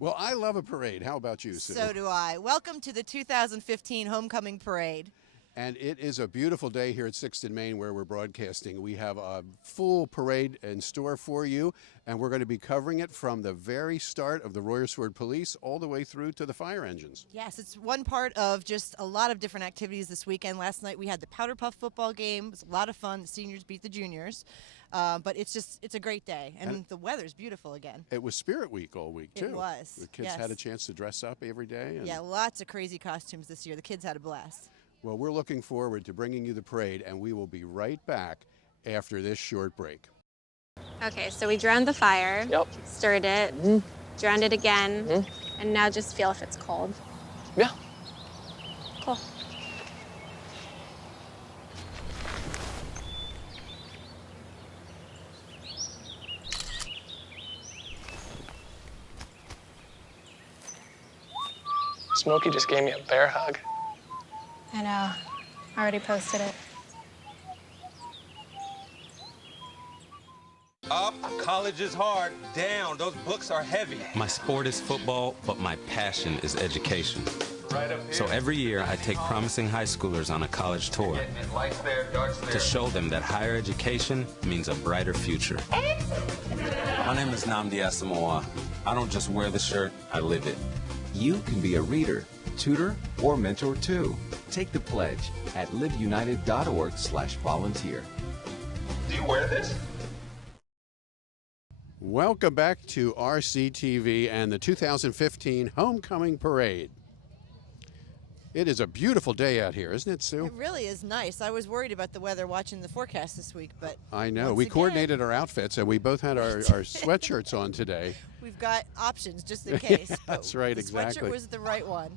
Well, I love a parade. How about you, Sue? So do I. Welcome to the 2015 Homecoming Parade. And it is a beautiful day here at 6th and Main where we're broadcasting. We have a full parade in store for you, and we're going to be covering it from the very start of the Royersford Police all the way through to the fire engines. Yes, it's one part of just a lot of different activities this weekend. Last night we had the Powder Puff football game. It was a lot of fun. The seniors beat the juniors. But it's a great day, and the weather's beautiful again. It was Spirit Week all week, too. It was. The kids yes. had a chance to dress up every day. Yeah, lots of crazy costumes this year. The kids had a blast. Well, we're looking forward to bringing you the parade, and we will be right back after this short break. Okay, so we drowned the fire, stirred it, drowned it again, and now just feel if it's cold. Yeah. Cool. Smokey just gave me a bear hug. I know. I already posted it. Up, college is hard. Down, those books are heavy. My sport is football, but my passion is education. So every year I take promising high schoolers on a college tour to show them that higher education means a brighter future. My name is Nnamdi Asamoah. I don't just wear the shirt, I live it. You can be a reader, tutor, or mentor too. Take the pledge at liveunited.org/volunteer. Do you wear this? Welcome back to RCTV and the 2015 Homecoming Parade. It is a beautiful day out here, isn't it, Sue? It really is nice. I was worried about the weather watching the forecast this week, but I know. We coordinated our outfits, and we both had our sweatshirts on today. We've got options just in case. That's right, the exactly. sweatshirt was the right one.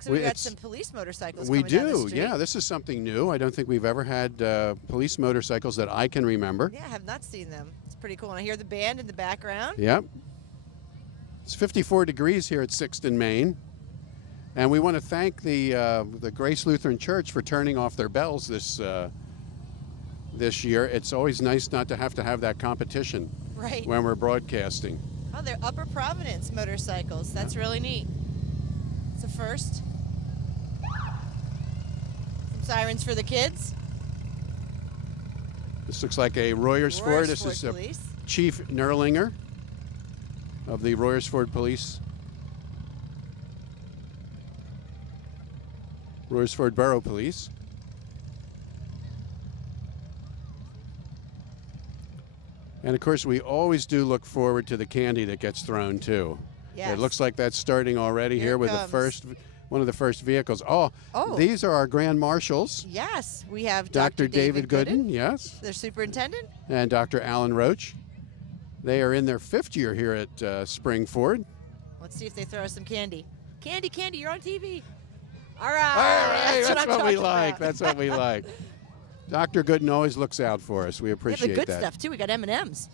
So we got some police motorcycles We coming down the do, street. yeah. This is something new. I don't think we've ever had police motorcycles that I can remember. Yeah, I have not seen them. It's pretty cool. And I hear the band in the background. Yep. It's 54 degrees here at 6th and Main. And we want to thank the Grace Lutheran Church for turning off their bells this year. It's always nice not to have that competition when we're broadcasting. Oh, they're Upper Providence motorcycles. That's really neat. It's a first. Some sirens for the kids. This looks like a Royersford. This is Police. Chief Nerlinger of the Royersford Police. Royersford Borough Police. And of course, we always do look forward to the candy that gets thrown too. Yes. It looks like that's starting already here with one of the first vehicles. Oh, these are our Grand Marshals. Yes, we have Dr. David Gooden, yes. Their superintendent. And Dr. Alan Roach. They are in their 5th year here at Springford. Let's see if they throw us some candy. Candy, you're on TV. All right. That's what we like. About. That's what we like. Dr. Gooden always looks out for us. We appreciate the good that. stuff too. We got M&Ms.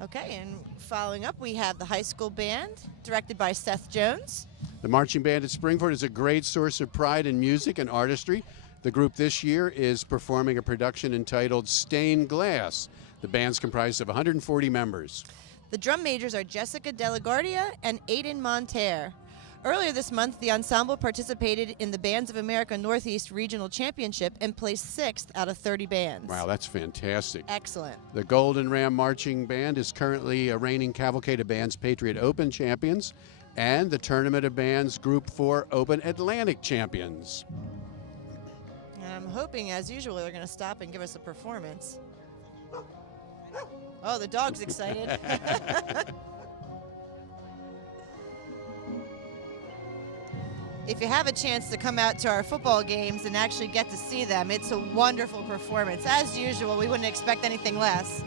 Okay, and following up, we have the high school band, directed by Seth Jones. The marching band at Springford is a great source of pride in music and artistry. The group this year is performing a production entitled Stained Glass. The band's comprised of 140 members. The drum majors are Jessica DeLaGuardia and Aiden Monterre. Earlier this month, the ensemble participated in the Bands of America Northeast Regional Championship and placed 6th out of 30 bands. Wow, that's fantastic. Excellent. The Golden Ram Marching Band is currently a reigning Cavalcade of Bands Patriot Open champions and the Tournament of Bands Group 4 Open Atlantic champions. And I'm hoping, as usual, they're going to stop and give us a performance. Oh, the dog's excited. If you have a chance to come out to our football games and actually get to see them, it's a wonderful performance. As usual, we wouldn't expect anything less.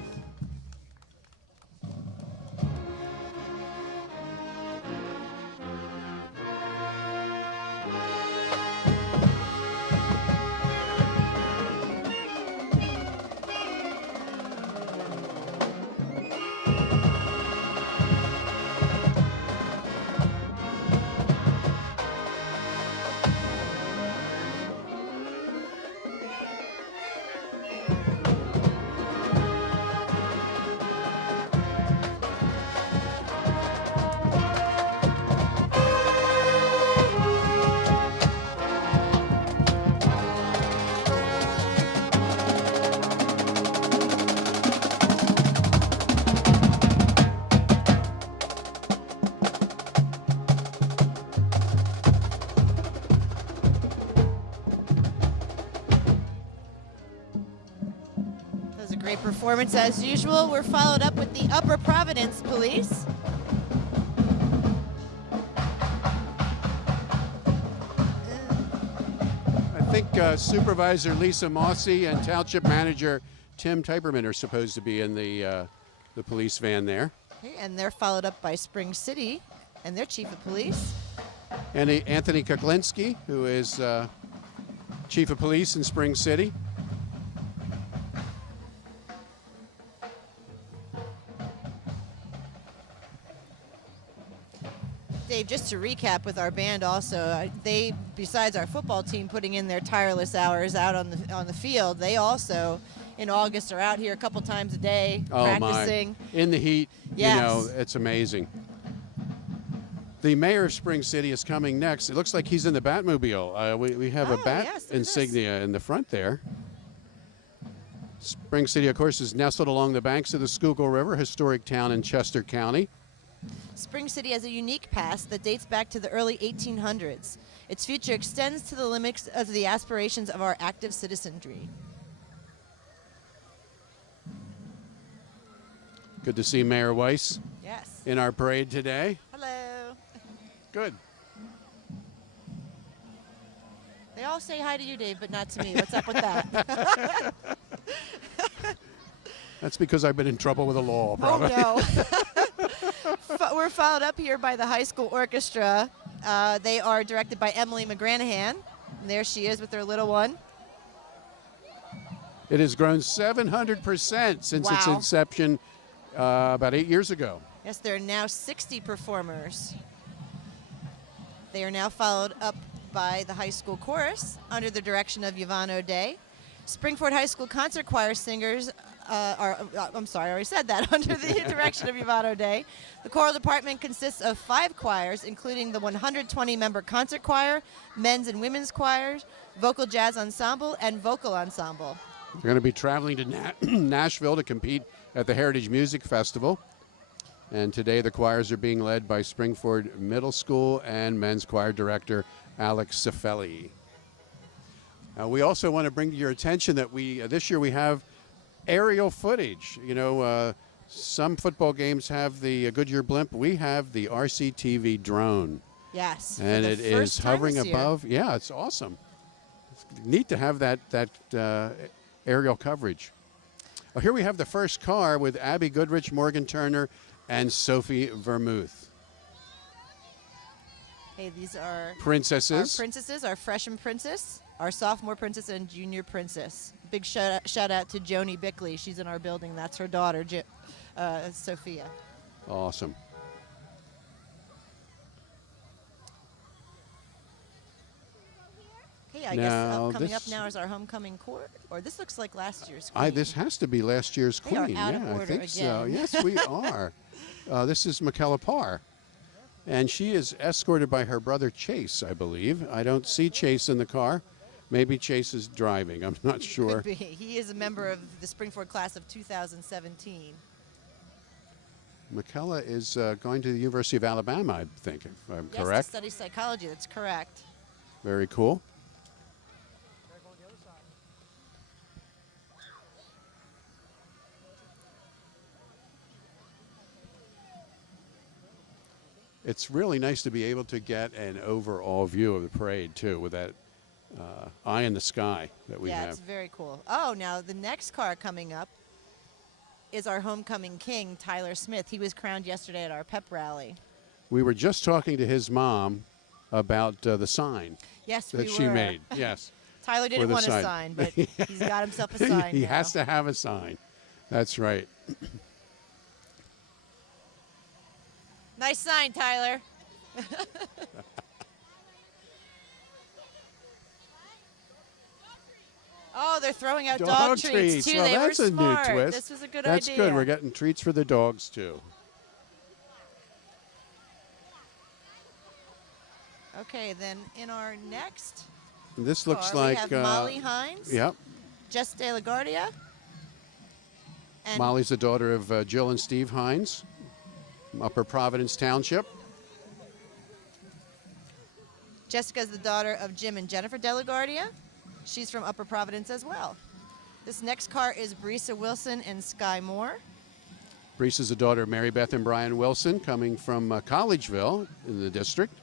Great performance as usual. We're followed up with the Upper Providence Police. I think Supervisor Lisa Mossy and Township Manager Tim Tyberman are supposed to be in the police van there. Okay, and they're followed up by Spring City and their chief of police. And Anthony Kuklinski, who is chief of police in Spring City. Dave, just to recap with our band also, they, besides our football team putting in their tireless hours out on the field, they also, in August, are out here a couple times a day practicing. My. In the heat, Yes. you know, it's amazing. The mayor of Spring City is coming next. It looks like he's in the Batmobile. We have a bat yes, there it is. insignia in the front there. Spring City, of course, is nestled along the banks of the Schuylkill River, historic town in Chester County. Spring City has a unique past that dates back to the early 1800s. Its future extends to the limits of the aspirations of our active citizenry. Good to see Mayor Weiss Yes. in our parade today. Hello. Good. They all say hi to you, Dave, but not to me. What's up with that? That's because I've been in trouble with the law, probably. Oh, no. We're followed up here by the high school orchestra. They are directed by Emily McGranahan. And there she is with her little one. It has grown 700% since its Wow. inception about 8 years ago. Yes, there are now 60 performers. They are now followed up by the high school chorus under the direction of Yvonne O'Day. Springford High School concert choir singers I'm sorry, I already said that, under the direction of Yvonne O'Day. The choral department consists of 5 choirs, including the 120-member concert choir, men's and women's choirs, vocal jazz ensemble, and vocal ensemble. They're going to be traveling to Nashville to compete at the Heritage Music Festival. And today the choirs are being led by Springford Middle School and men's choir director Alex Cifelli. We also want to bring to your attention that this year we have aerial footage. You know, some football games have the Goodyear blimp. We have the RCTV drone. Yes. And for it the is first time hovering this year. above. Yeah, it's awesome. It's neat to have that aerial coverage. Oh, here we have the first car with Abby Goodrich, Morgan Turner, and Sophie Vermouth. Hey, these are Princesses. our princesses, our freshman princess, our sophomore princess, and junior princess. Big shout out to Joni Bickley. She's in our building. That's her daughter, Sophia. Awesome. Hey, I Now, guess coming up this- now is our homecoming court, or this looks like last year's queen. This has to be last year's They are queen. out of Yeah, I order think so. again. Yes, we are. This is Michaela Parr. And she is escorted by her brother Chase, I believe. I don't see Chase in the car. Maybe Chase is driving. I'm not sure. Could be. He is a member of the Springford class of 2017. Michaela is going to the University of Alabama, I think, if I'm Yes, correct. to study psychology. That's correct. Very cool. It's really nice to be able to get an overall view of the parade, too, with that eye in the sky that we Yeah, have. it's very cool. Oh, now the next car coming up is our homecoming king, Tyler Smith. He was crowned yesterday at our pep rally. We were just talking to his mom about the sign Yes, that we she were. made. Yes. Tyler didn't the want a sign. sign, but he's got himself a sign He now. has to have a sign. That's right. Nice sign, Tyler. Oh, they're throwing out dog treats too. Well, They that's were a smart. new twist. This was a good That's idea. good. We're getting treats for the dogs, too. Okay, then in our next This looks car, like we have Molly Hines, Yep. Jess De La Guardia, and Molly's the daughter of Jill and Steve Hines, from Upper Providence Township. Jessica's the daughter of Jim and Jennifer De La Guardia. She's from Upper Providence as well. This next car is Brisa Wilson and Sky Moore. Brees is the daughter of Mary Beth and Brian Wilson, coming from Collegeville in the district.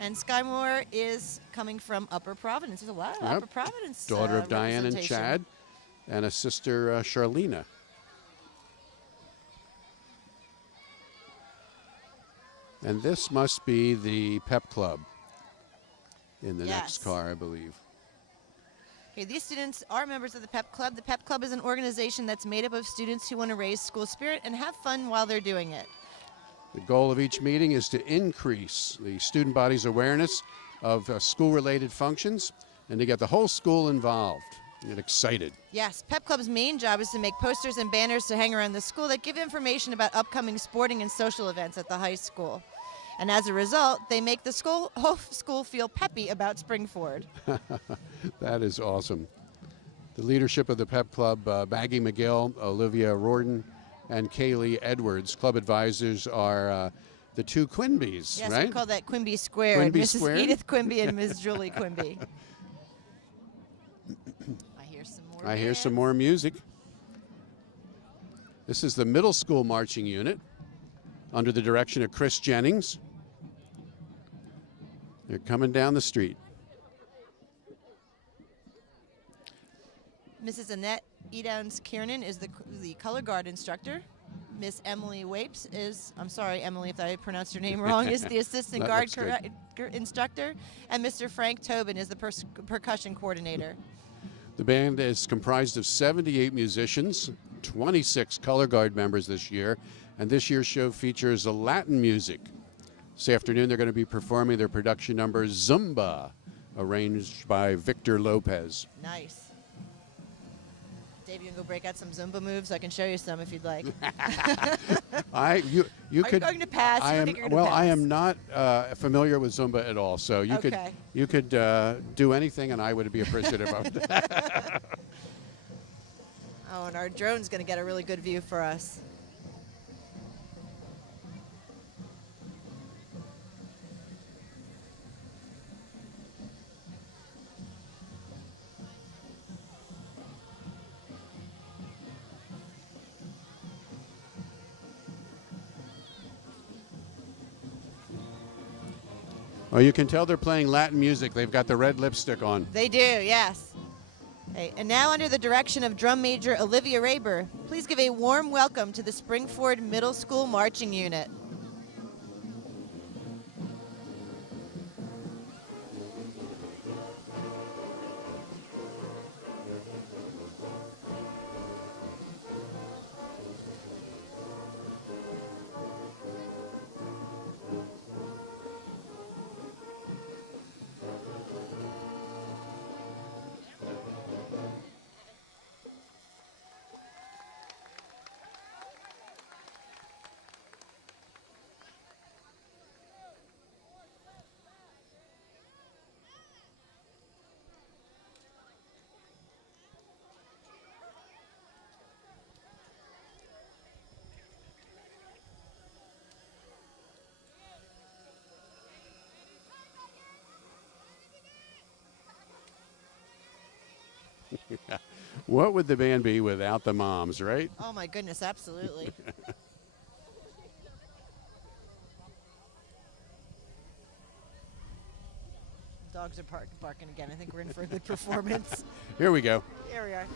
And Sky Moore is coming from Upper Providence. Wow, Yep. Upper Providence. Daughter of Diane and representation. Chad, and a sister, Charlena. And this must be the Pep Club in the Yes. next car, I believe. Okay, these students are members of the Pep Club. The Pep Club is an organization that's made up of students who want to raise school spirit and have fun while they're doing it. The goal of each meeting is to increase the student body's awareness of school-related functions and to get the whole school involved and get excited. Yes, Pep Club's main job is to make posters and banners to hang around the school that give information about upcoming sporting and social events at the high school. And as a result, they make the whole school feel peppy about Springford. That is awesome. The leadership of the Pep Club, Maggie McGill, Olivia Rorden, and Kaylee Edwards. Club advisors are the two Quinbys, Yes, right? we call that Quimby Square. Quimby Mrs. Square? Edith Quimby and Ms. Julie Quimby. I hear some more. I hear some bands. more music. This is the middle school marching unit under the direction of Chris Jennings. They're coming down the street. Mrs. Annette Edowns Kiernan is the color guard instructor. Miss Emily Wapes is, I'm sorry, Emily, if I pronounced your name wrong, is the assistant That guard looks good. instructor. And Mr. Frank Tobin is the percussion coordinator. The band is comprised of 78 musicians, 26 color guard members this year, and this year's show features Latin music. This afternoon they're going to be performing their production number Zumba, arranged by Victor Lopez. Nice. Dave, you can go break out some Zumba moves. I can show you some if you'd like. You Are you could. going to pass? I You am think you're gonna well. I pass? am not familiar with Zumba at all, so you Okay. could do anything, and I would be appreciative of that. Oh, and our drone's going to get a really good view for us. Well, you can tell they're playing Latin music. They've got the red lipstick on. They do, yes. Okay, and now under the direction of drum major Olivia Raber, please give a warm welcome to the Springford Middle School Marching Unit. What would the band be without the moms, right? Oh my goodness, absolutely. Dogs are barking again. I think we're in for a good performance. Here we go. Here we are.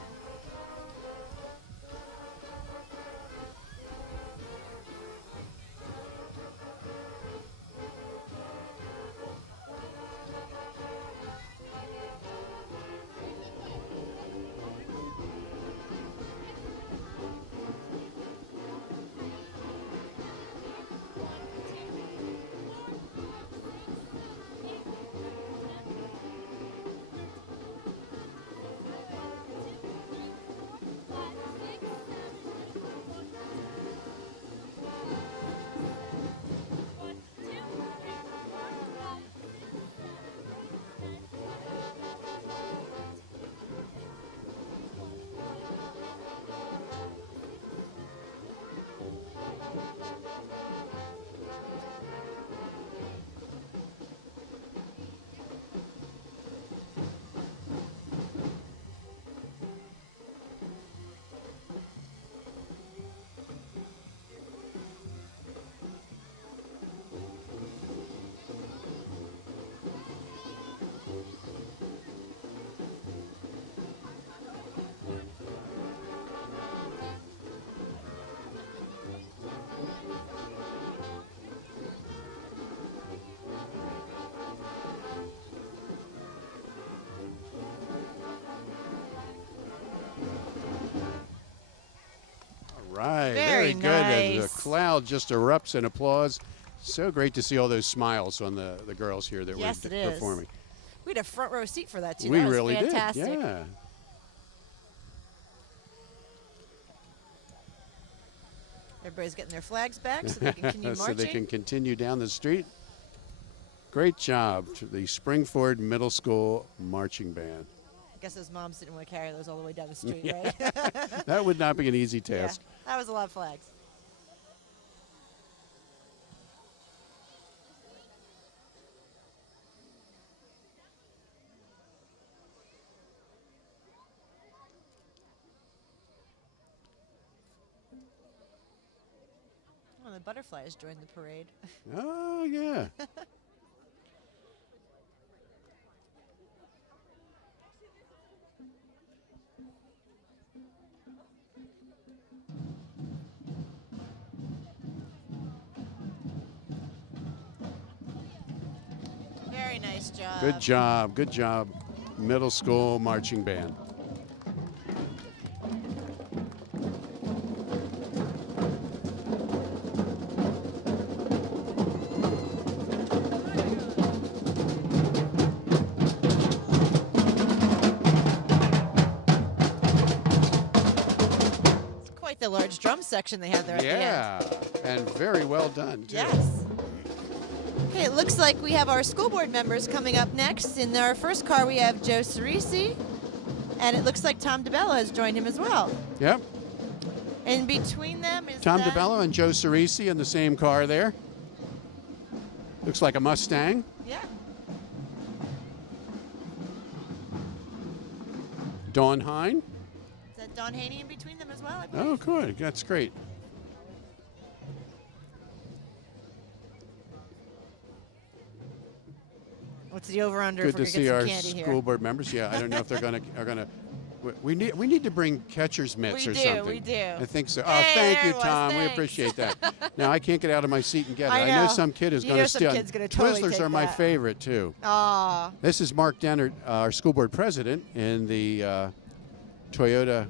right. Very good. As nice. the crowd just erupts in applause. So great to see all those smiles on the girls here that Yes, were it is. performing. We had a front row seat for that, too. We That was really fantastic. did. Yeah. Everybody's getting their flags back so they can continue So marching. they can continue down the street. Great job to the Springford Middle School Marching Band. I guess those moms didn't want to carry those all the way down the street, Yeah. right? That would not be an easy Yeah, task. that was a lot of flags. Oh, the butterflies joined the parade. Oh, yeah. Very nice job. Good job. Good job. Middle School Marching Band. It's quite the large drum section they have there at the end. Yeah, and very well done, too. Yes. Okay, it looks like we have our school board members coming up next. In our first car, we have Joe Cerisi, and it looks like Tom DeBello has joined him as well. Yep. And between them is Tom that- DeBello and Joe Cerisi in the same car there. Looks like a Mustang. Yeah. Dawn Hine. Is that Don Haney in between them as well? I believe? Oh, good. That's great. What's the over/under? Good if we're to gonna see get our some candy school here? board members. Yeah, I don't know if they're gonna. We need to bring catcher's mitts We or do, something. we do. I think so. Oh, Hey, thank there you, it was. Tom. We Thanks. appreciate that. Now I can't get out of my seat and get it. I know know. some kid is You going know to some steal. kid's gonna totally Twizzlers take are my that. favorite too. Aw. This is Mark Dennert, our school board president, in the Toyota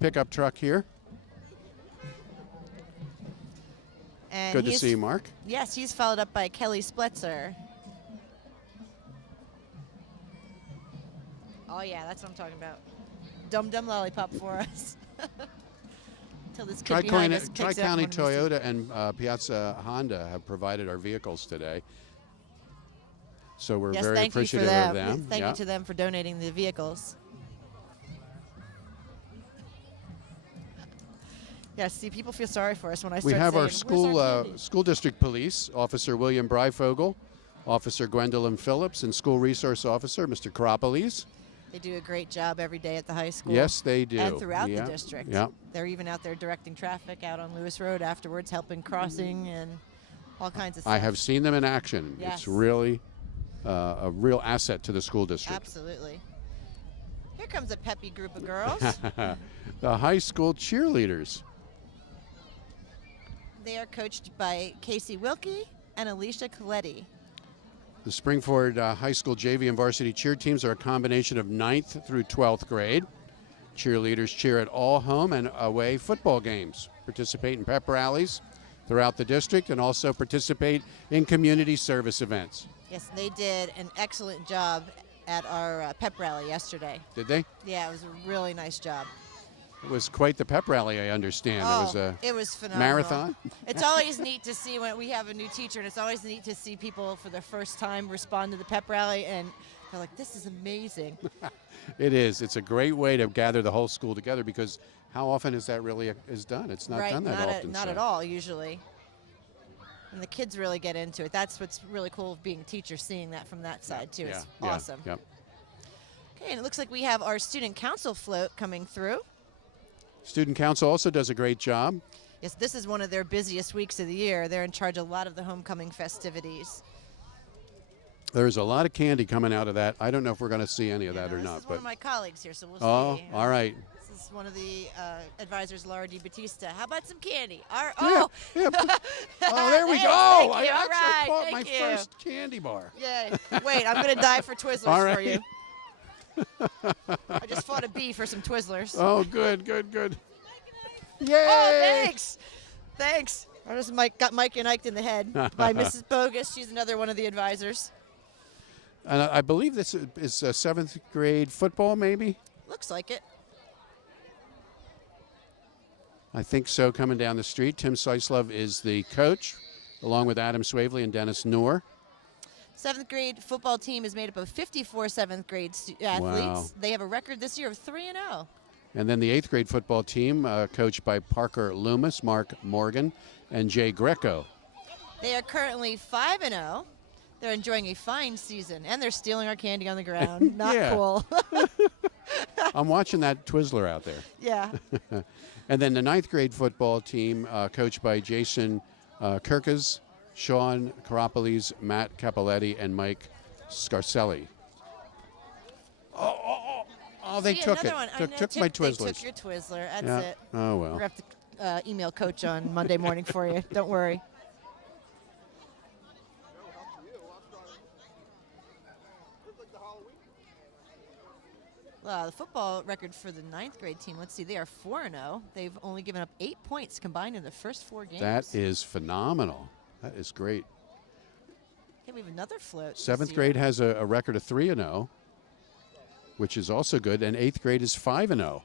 pickup truck here. And Good to he's- see you, Mark. Yes, he's followed up by Kelly Spletzer. Oh yeah, that's what I'm talking about. Dum Dum Lollipop for us. Till this kid behind us kicks it out Tri-County from underneath. Toyota and Piazza Honda have provided our vehicles today. So we're Yes, very thank you for appreciative them. of them. Thank Yeah. you to them for donating the vehicles. Yes, see, people feel sorry for us when I We start have saying, our "Where's school candy?" school district police, Officer William Breifogel, Officer Gwendolyn Phillips, and School Resource Officer Mr. Karopolis. They do a great job every day at the high school. Yes, they do. And throughout Yeah, the district. yeah. They're even out there directing traffic out on Lewis Road afterwards, helping crossing and all kinds of stuff. I have seen them in action. Yes. It's really a real asset to the school district. Absolutely. Here comes a peppy group of girls. The high school cheerleaders. They are coached by Casey Wilkie and Alicia Coletti. The Springford High School JV and varsity cheer teams are a combination of 9th through 12th grade. Cheerleaders cheer at all home and away football games, participate in pep rallies throughout the district, and also participate in community service events. Yes, they did an excellent job at our pep rally yesterday. Did they? Yeah, it was a really nice job. It was quite the pep rally, I understand. Oh, It was a it was phenomenal. marathon. It's always neat to see when we have a new teacher, and it's always neat to see people for the first time respond to the pep rally, and they're like, "This is amazing." It is. It's a great way to gather the whole school together, because how often is that really is done? It's not right? done that not often. not so. at all usually. And the kids really get into it. That's what's really cool of being a teacher, seeing that from that side too. It's awesome. Yep. Okay, and it looks like we have our student council float coming through. Student council also does a great job. Yes, this is one of their busiest weeks of the year. They're in charge of a lot of the homecoming festivities. There's a lot of candy coming out of that. I don't know if we're going to see any of Yeah, that no, or this not. is one of my colleagues here, so we'll Oh, see. all right. This is one of the advisors, Laura DiBattista. How about some candy? Yeah, Oh, yeah. Oh, there we Hey, go. thank I you. All actually right, caught my thank you. first candy bar. yay. Wait, I'm going to die for Twizzlers All for right. you. I just fought a bee for some Twizzlers. Oh, good, good, good. Yay! Oh, thanks. Thanks. I just got Mike and Ike in the head by Mrs. Bogus. She's another one of the advisors. And I believe this is 7th grade football, maybe? Looks like it. I think so, coming down the street. Tim Seislove is the coach, along with Adam Swavely and Dennis Noor. 7th grade football team is made up of 54 7th grade athletes. Wow. They have a record this year of 3-0. And then the 8th grade football team, coached by Parker Loomis, Mark Morgan, and Jay Greco. They are currently 5-0. They're enjoying a fine season, and they're stealing our candy on the ground. Not Yeah. cool. I'm watching that Twizzler out there. Yeah. And then the 9th grade football team, coached by Jason Kirkes, Sean Karopolis, Matt Capoletti, and Mike Scarcelli. Oh, they See, took it. another one. I know, Took my They Twizzlers. took your Twizzler. That's Yeah. it. Oh, We're well. going to have to email Coach on Monday morning for you. Don't worry. The football record for the 9th grade team, let's see, they are 4-0. They've only given up 8 points combined in the first 4 games. That is phenomenal. That is great. Okay, we have another float. this 7th year. grade has a record of 3-0, which is also good, and 8th grade is 5-0.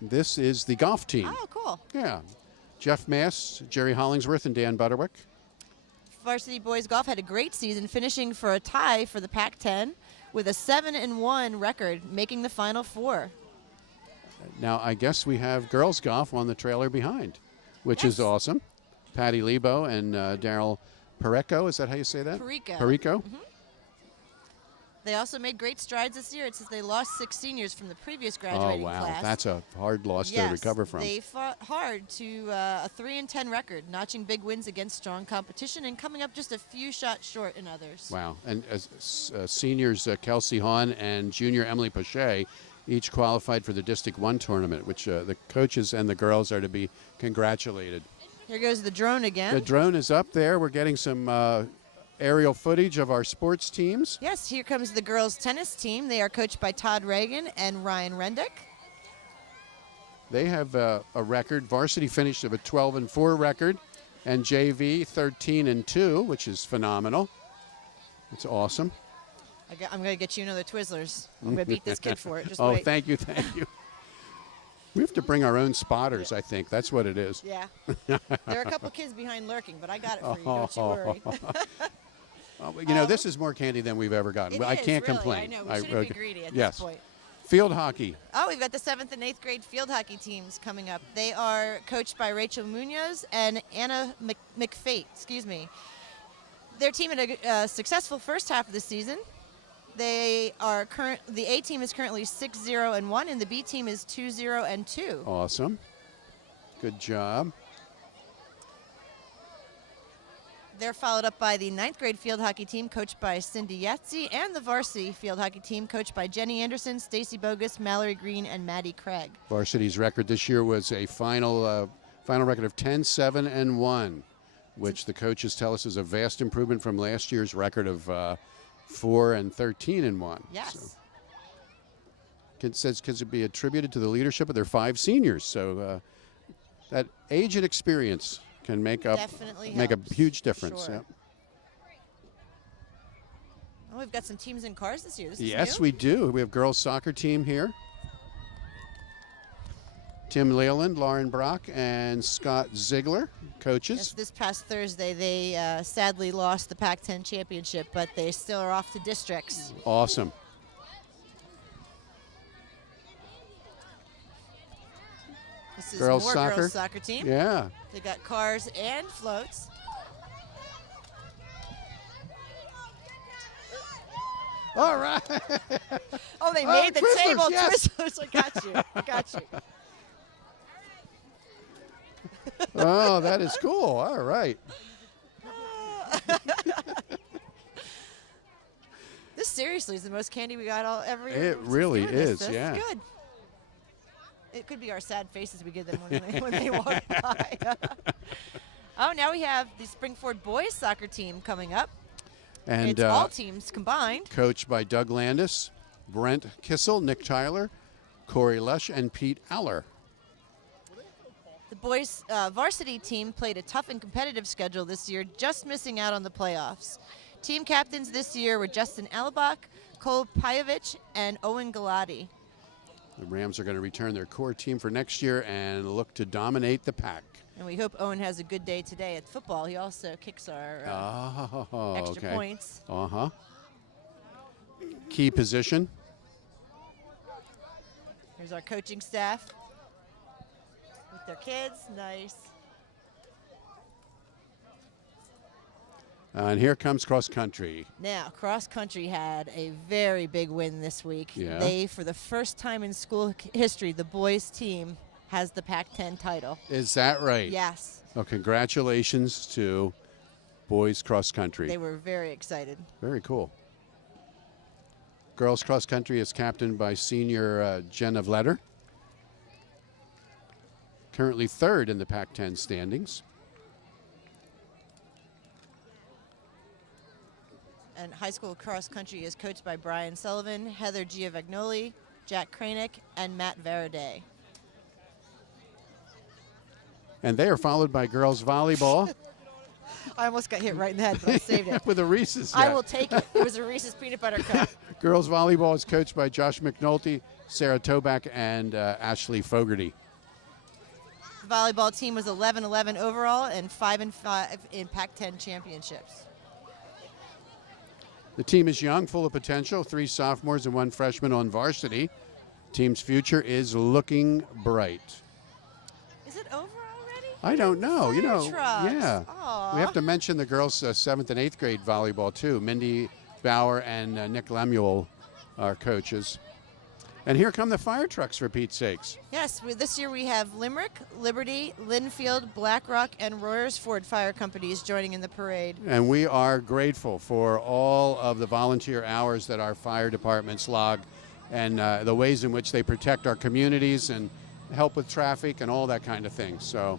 This is the golf team. Oh, cool. Yeah. Jeff Mass, Jerry Hollingsworth, and Dan Butterwick. Varsity boys golf had a great season, finishing for a tie for the Pac-10 with a 7-1 record, making the Final Four. Now, I guess we have girls golf on the trailer behind, which is Yes. awesome. Patty Lebo and Daryl Perico. Is that how you say that? Perico. Perico. They also made great strides this year. It says they lost 6 seniors from the previous Oh, graduating wow. class. That's a hard loss yes, to recover from. They fought hard to a 3-10 record, notching big wins against strong competition and coming up just a few shots short in others. Wow. And as seniors Kelsey Hahn and junior Emily Pache each qualified for the District 1 tournament, which the coaches and the girls are to be congratulated. Here goes the drone again. The drone is up there. We're getting some aerial footage of our sports teams. Yes, here comes the girls' tennis team. They are coached by Todd Reagan and Ryan Rendick. They have a record. Varsity finished with a 12-4 record, and JV 13-2, which is phenomenal. It's awesome. I'm going to get you another Twizzlers. I'm going to beat this kid for it. Just Oh, wait. thank you. We have to bring our own spotters, I think. That's what it is. Yeah. There are a couple kids behind lurking, but I got it for you. Don't you worry. You know, this is more candy than we've ever gotten. It I is, can't really. complain. I know. We shouldn't be greedy at yes. this point. Field hockey. Oh, we've got the 7th and 8th grade field hockey teams coming up. They are coached by Rachel Munoz and Anna McFate. Excuse me. Their team had a successful first half of the season. They are the A team is currently 6-0-1, and the B team is 2-0-2. Awesome. Good job. They're followed up by the 9th grade field hockey team coached by Cindy Yatzy and the varsity field hockey team coached by Jenny Anderson, Stacy Bogus, Mallory Green, and Maddie Craig. Varsity's record this year was a final record of 10-7-1, which the coaches tell us is a vast improvement from last year's record of 4-13-1. Yes. So, could it be attributed to the leadership of their 5 seniors? So that age and experience can make a huge difference. Sure. Yep. Oh, we've got some teams in cars this year. This is Yes, new. we do. We have girls soccer team here. Tim Leland, Lauren Brock, and Scott Ziegler, coaches. Yes, this past Thursday, they sadly lost the Pac-10 championship, but they still are off to districts. Awesome. This is Girls more soccer. girls soccer team. Yeah. They got cars and floats. All right. Oh, they Oh, made the Twizzlers, table. yes. Twizzlers. I got you. I got you. Oh, that is cool. All right. This seriously is the most candy we got every year. It since really doing this. is, This yeah. is good. It could be our sad faces we give them when they walk by. Oh, now we have the Springford boys soccer team coming up. And it's all teams combined. coached by Doug Landis, Brent Kissel, Nick Tyler, Corey Lush and Pete Aller. The boys' varsity team played a tough and competitive schedule this year, just missing out on the playoffs. Team captains this year were Justin Alabach, Cole Pajovich, and Owen Galati. The Rams are going to return their core team for next year and look to dominate the pack. And we hope Owen has a good day today at football. He also kicks our extra points. Key position. Here's our coaching staff with their kids. Nice. And here comes cross country. Now, cross country had a very big win this week. Yeah. They, for the first time in school history, the boys team has the Pac-10 title. Is that right? Yes. Well, congratulations to boys cross country. They were very excited. Very cool. Girls cross country is captained by senior Jenna Vletter. Currently third in the Pac-10 standings. And high school cross country is coached by Brian Sullivan, Heather Giovanoli, Jack Kranick, and Matt Varaday. And they are followed by girls volleyball. I almost got hit right in the head, but I saved it. With a Reese's. I Yeah. will take it. It was a Reese's peanut butter cup. Girls volleyball is coached by Josh McNulty, Sarah Toback, and Ashley Fogarty. The volleyball team was 11-11 overall and 5-5 in Pac-10 championships. The team is young, full of potential. 3 sophomores and 1 freshman on varsity. Team's future is looking bright. Is it over already? I don't know. You know, Trucks. yeah. Aw. We have to mention the girls' 7th and 8th grade volleyball too. Mindy Bauer and Nick Lemuel are coaches. And here come the fire trucks, for Pete's sakes. Yes, this year we have Limerick, Liberty, Linfield, BlackRock, and Royersford fire companies joining in the parade. And we are grateful for all of the volunteer hours that our fire departments log and the ways in which they protect our communities and help with traffic and all that kind of thing. So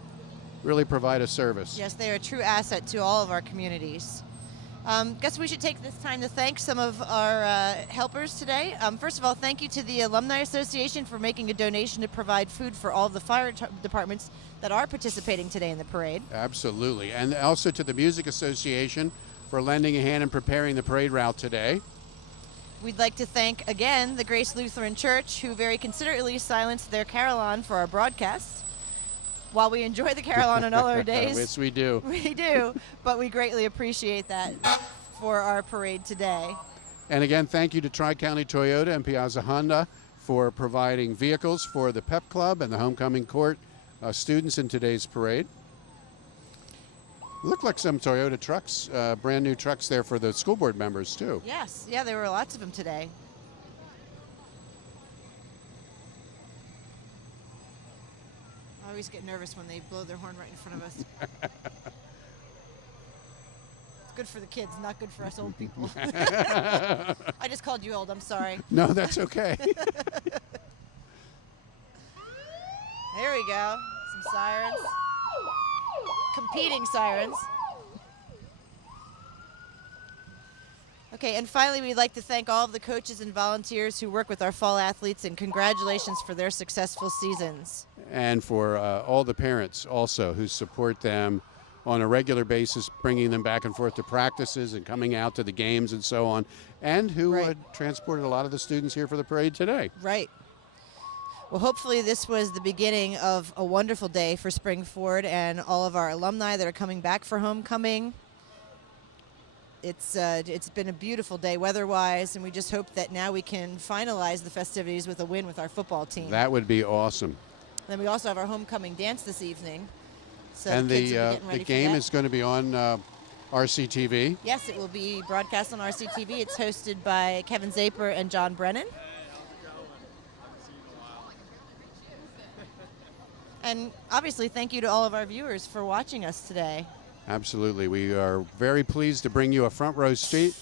really provide a service. Yes, they are a true asset to all of our communities. Guess we should take this time to thank some of our helpers today. First of all, thank you to the Alumni Association for making a donation to provide food for all of the fire departments that are participating today in the parade. Absolutely. And also to the Music Association for lending a hand in preparing the parade route today. We'd like to thank again the Grace Lutheran Church, who very considerately silenced their carillon for our broadcasts. While we enjoy the carillon on all our days, Yes, we do. we do, but we greatly appreciate that for our parade today. And again, thank you to Tri-County Toyota and Piazza Honda for providing vehicles for the Pep Club and the Homecoming Court students in today's parade. Look like some Toyota trucks, brand new trucks there for the school board members too. Yes, yeah, there were lots of them today. I always get nervous when they blow their horn right in front of us. It's good for the kids, not good for us old people. I just called you old, I'm sorry. No, that's okay. There we go, some sirens. Competing sirens. Okay, and finally, we'd like to thank all of the coaches and volunteers who work with our fall athletes, and congratulations for their successful seasons. And for all the parents also who support them on a regular basis, bringing them back and forth to practices and coming out to the games and so on, and who Right. transported a lot of the students here for the parade today. Right. Well, hopefully this was the beginning of a wonderful day for Springford and all of our alumni that are coming back for homecoming. It's been a beautiful day weather-wise, and we just hope that now we can finalize the festivities with a win with our football team. That would be awesome. Then we also have our homecoming dance this evening. So And kids will be getting ready the for game that. is going to be on RCTV. Yes, it will be broadcast on RCTV. It's hosted by Kevin Zaper and John Brennan. And obviously, thank you to all of our viewers for watching us today. Absolutely. We are very pleased to bring you a front row seat,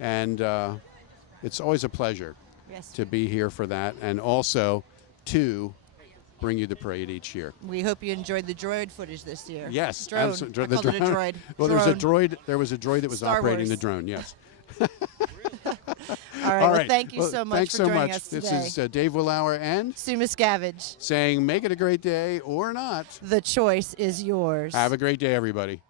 and it's always a pleasure Yes. to be here for that, and also to bring you the parade each year. We hope you enjoyed the droid footage this year. Yes, Drone. absolutely. I called it a droid. Well, Drone. there was a droid that was Star operating Wars. the drone. Yes. All right. right. thank you Well, so much thanks for so joining much. us This today. is Dave Willauer and Sue Miscavige. saying make it a great day or not. The choice is yours. Have a great day, everybody.